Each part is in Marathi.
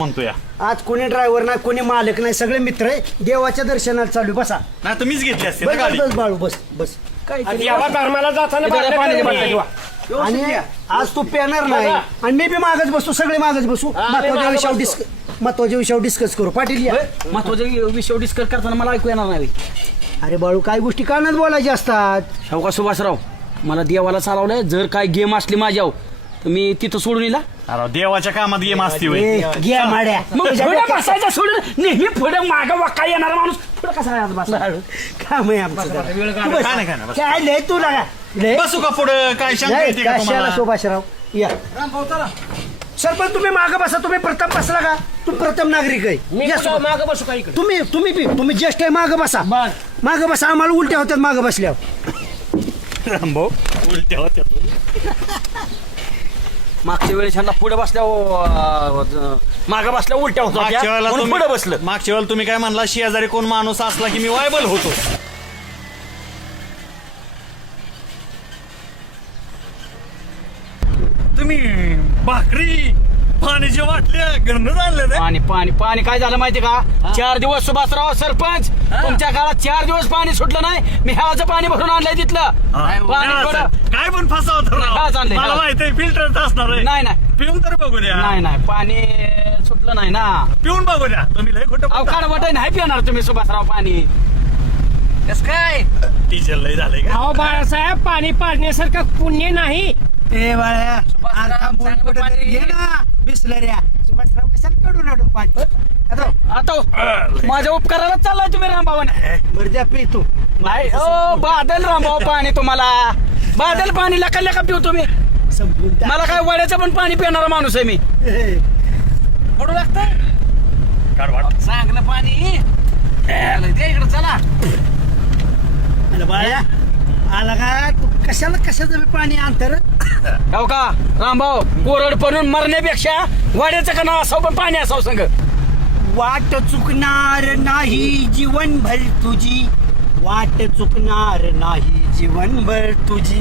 म्हणतो या आज कोणी ड्रायव्हर नाही कोणी मालक नाही सगळे मित्र आहे देवाच्या दर्शनाला चालू बसा नाही तर मीच घेतली असते ना बस गाडी. बस बाळू बस बस यावा धर्माला जाताना इथं पाणी बाटल्या ठेवा. करून आणि आज तू पेणार नाही आणि मी बी मागच बसू सगळे मागच बसू महत्वाच्या विषयावर डिस्कस करू पाटील या महत्वाचे विषय डिस्कस करताना मला ऐकू येणार नाही. अरे बाळू काय गोष्टी कानात बोलायच्या असतात शावका सुभाषराव मला देवाला चालवलंय. जर काय गेम असली माझ्यावर तर मी तिथं सोडून येईल. अरे देवाच्या कामात गेम असते होय. ए, घ्या माड्या मग पुढे बसायचं सोडून नेहमी पुढे मागं वाका येणारा माणूस पुढे कसा आहे आज बसला? काम आहे आमचं जरा. तू बस. काय नाही, काय नाही, बस. काय लय तू लागा लय बसू का पुढं काय शंका येते का कशाला तुम्हाला? सुभाषराव या सरपंच तुम्ही मागं बसा तुम्ही प्रथम बसला का तू प्रथम नागरिक आहे या सुभाष. माग बसू का इकडे तुम्ही ज्येष्ठ आहे मागं बसा मागं बसा आम्हाला उलट्या होत्यात मागं बसल्यावर रामभाऊ उलट्या होत्या मागच्या वेळेस ह्यांना पुढे बसल्या मागं बसल्या उलट्या मागच्या वेळेला होत्या पुढे बसलं. मागच्या वेळेला तुम्ही काय म्हणला शेजारी कोण माणूस असला की मी वायबल होतो. तुम्ही भाकरी पाण्याची वाटल्या गणन आणले ते पाणी पाणी पाणी काय झालं माहिती का 4 दिवस सुभाषराव सरपंच तुमच्या काळात 4 दिवस पाणी सुटलं नाही. मी ह्याचं पाणी भरून आणलंय तिथलं पाणी थोडं- काय पण फसावत काय चाललंय? मला माहिती आहे फिल्टरच असणार आहे. नाही नाही पिऊन तर बघू द्या नाही नाही पाणी सुटलं नाही ना. पिऊन बघू द्या तुम्ही लय खोटं बोलता. अवकाळ वाटाय नाही पिणार तुम्ही सुभाषराव पाणी कस काय टीचर लय झालंय का अहो बाळासाहेब पाणी पाजण्यासारखं पुण्य नाही. ए बाळ्या आता बोल कुठेतरी घे ना बिसलऱ्या सुभाषराव कशाला कडू नडू पाणी आता माझ्या उपकाराला चाललाय तुम्ही रामभावाने बरं द्या पी तू नाही ओ बादल रामभाऊ पाणी तुम्हाला बादल पाणी लका लका पिऊ तुम्ही. संपून टाक. मला काय वड्याचं पण पाणी पिणारा माणूस आहे मी. पडू लागतंय काढ वाट. चांगलं पाणी इकडे चला. अरे बाळ्या आला का तू कशाचं बी पाणी आणतर हो का रामभाऊ कोरड पडून मरण्यापेक्षा वड्याचं का नाव असावं पण पाणी असावं संग. वाट चुकणार नाही जीवनभर तुझी वाट चुकणार नाही जीवनभर तुझी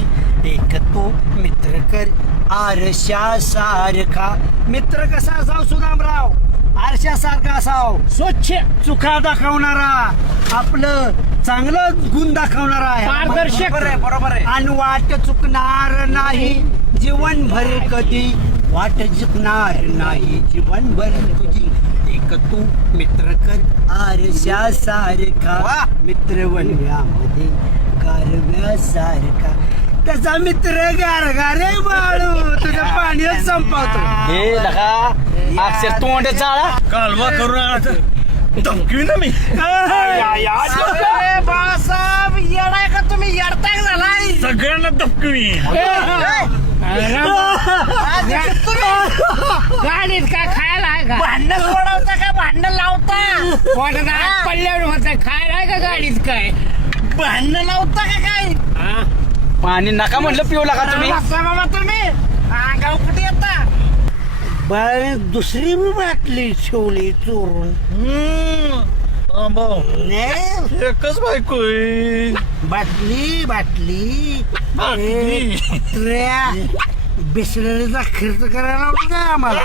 एक तो मित्र कर आरशा सारखा मित्र कसा असाव सुदामराव आरशासारखा असाव स्वच्छ चुका दाखवणारा आपलं चांगलं गुण दाखवणारा पारदर्शक. बरोबर आहे आणि वाट चुकणार नाही जीवनभर कधी वाट चुकणार नाही जीवनभर तुझी एक तू मित्र कर आरशा सारखा मित्र वनव्यामध्ये गारव्यासारखा त्याचा मित्र गारगारे बाळू तुझं पाणीच संपवतो हे लगा अक्षर तोंड चाळा कालवा करून धमकी ना मी बाळासाहेब येडाय का तुम्ही येडताक झालाय सगळ्यांना धमकी गाडीत काय खायला आहे का भांडण सोडवता का भांडण लावता पोटात पडल्यावर होतं खायला आहे का गाडीत काय भांडण लावता का काय पाणी नका म्हटलं पिऊ लागा तुम्ही. बाबा तुम्ही गाव कुठे येता बाळाने दुसरी बी बाटली ठेवली चोरून नाही, एकच बायको आहे. बाटली बाटली बाटली. बिसलरीचा खर्च करायला होता का आम्हाला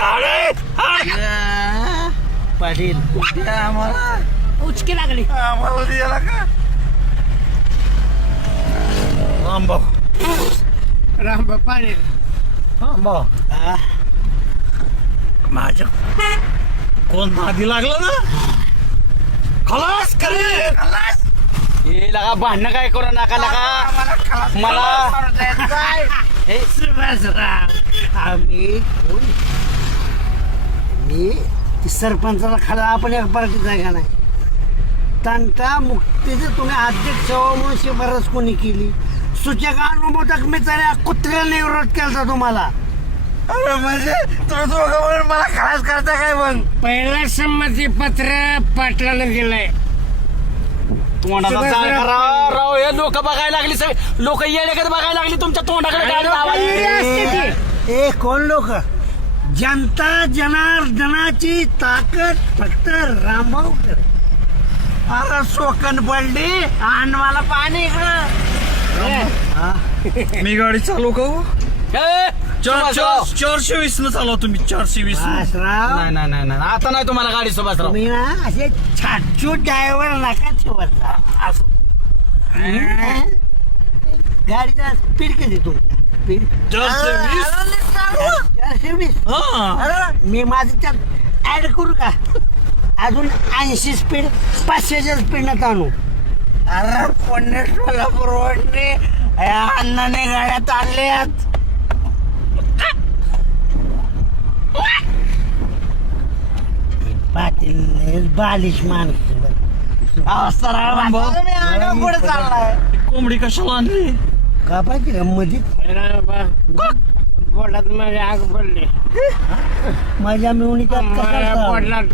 पाटील द्या आम्हाला उचकी लागली आम्हाला द्यायला का रामभाऊ राम पाणी रामभाऊ हा. माझ्या कोण नादी लागलं ना खलास करे खलास हे लगा भांडणं काय करू नका लगा मला हे सुभाषराव आम्ही मी सरपंचाला खाला आपण एक पार्टीत आहे का नाही तंटा मुक्तीचे तुम्ही अध्यक्ष म्हणून शिफारस कोणी केली सूचका अनुमोदक मी त्याला कुत्र्याने विरोध केला तुम्हाला अरे म्हणजे तुम्ही दोघं मला खलास करता काय मग पहिला संमती पत्र पाटलानं दिलंय तोंडाचा चाळ करा राव. हे लोक बघायला लागली सगळे लोक येण्याकडे बघायला लागली तुमच्या तोंडाकडे काय आवाज. ए कोण लोक जनता जनार्दनाची ताकद फक्त रामभाऊ कर अरे सोकन पडली आणि मला पाणी इकडं मी गाडी चालू का हे, सुभाषराव. 420 न चालवा तुम्ही 420. सुभाषराव नाही नाही नाही नाही. आता नाही तुम्हाला गाडी सुभाषराव. तुम्ही ना असे छाटछू ड्रायव्हर नका ठेवत जा. गाडीचा स्पीड किती तुमचा स्पीड 420. 420. हा. मी माझं त्यात ऍड करू का अजून 80 स्पीड 500च्या स्पीडनं ताणू. अरे पुणे सोलापूर रोडने अण्णाने गाड्यात आणल्यात. पाटील बालिश माणूस पुढे चाललाय कोंबडी कशाला आणली? का पाहिजे का मध्ये पोटात माझी आग पडली माझ्या मिळून मला पोटात